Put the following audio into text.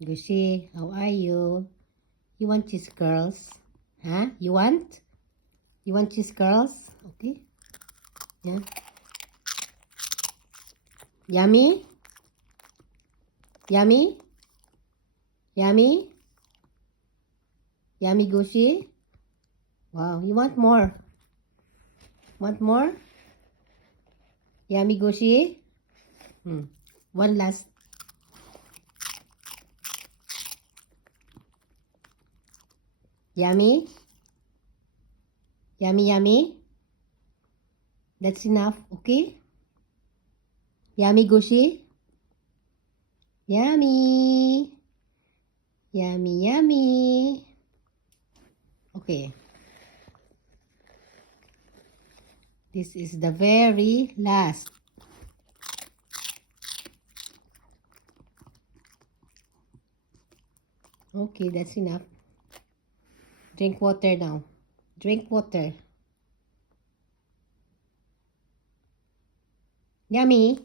Gushi, how are you? You want cheese curls? Huh? You want? You want cheese curls? Okay. Yeah. Yummy? Yummy? Yummy? Yummy Gushi? Wow, you want more? Want more? Yummy Gushi? One last. Yummy? Yummy, yummy? That's enough, okay? Yummy Gushi? Yummy! Yummy, yummy! Okay. This is the very last. Okay, that's enough. Drink water now. Drink water. Yummy.